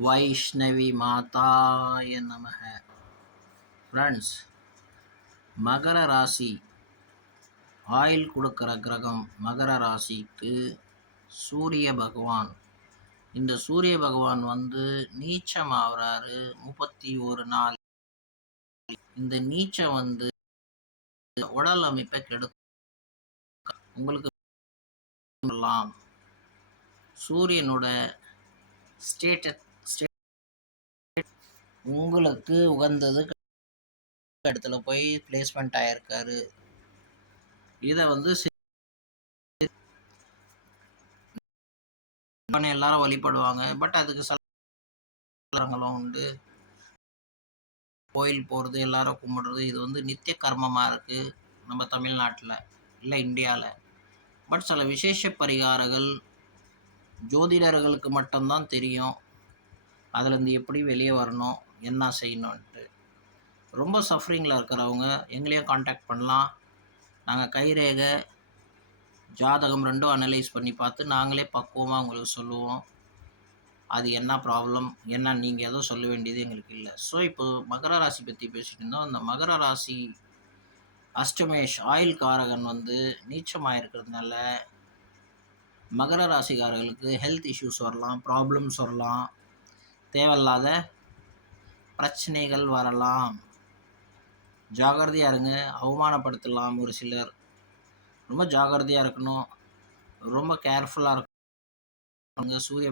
வைஷ்ணவி மாதாய நமக. ஃப்ரெண்ட்ஸ், மகர ராசி ஆயில் கொடுக்குற கிரகம் மகர ராசிக்கு சூரிய பகவான். இந்த சூரிய பகவான் நீச்சம் ஆகுறாரு 31 நாள். இந்த நீச்சம் உடல் அமைப்பை கெடுக்கும். உங்களுக்கு சூரியனோட உங்களுக்கு உகந்தது இடத்துல போய் பிளேஸ்மெண்ட் ஆயிருக்காரு. இதை எல்லாரும் வழிபடுவாங்க. பட் அதுக்கு சிலங்களும் உண்டு. கோயில் போகிறது, எல்லாரும் கும்பிடுறது, இது நித்திய கர்மமாக இருக்குது நம்ம தமிழ்நாட்டில், இல்லை இந்தியாவில். பட் சில விசேஷ பரிகாரங்கள் ஜோதிடர்களுக்கு மட்டும்தான் தெரியும். அதுலேருந்து எப்படி வெளியே வரணும், என்ன செய்யணுன்ட்டு. ரொம்ப சஃபரிங்கில் இருக்கிறவங்க எங்களையும் காண்டாக்ட் பண்ணலாம். நாங்கள் கைரேகை, ஜாதகம் ரெண்டும் அனலைஸ் பண்ணி பார்த்து நாங்களே பக்குவமாக உங்களுக்கு சொல்லுவோம். அது என்ன ப்ராப்ளம், என்ன நீங்கள் எதுவும் சொல்ல வேண்டியது எங்களுக்கு இல்லை. ஸோ இப்போது மகர ராசி பற்றி பேசிகிட்டு இருந்தோம். அந்த மகர ராசி அஷ்டமேஷ் ஆயில் காரகன் நீச்சமாக இருக்கிறதுனால மகர ராசிக்காரர்களுக்கு ஹெல்த் இஷ்யூஸ் வரலாம், ப்ராப்ளம்ஸ் வரலாம், தேவையில்லாத பிரச்சனைகள் வரலாம். ஜாகிரதையாக இருங்க. அவமானப்படுத்தலாம் ஒரு சிலர். ரொம்ப ஜாகிரதையாக இருக்கணும், ரொம்ப கேர்ஃபுல்லாக இருக்கணும். சூரிய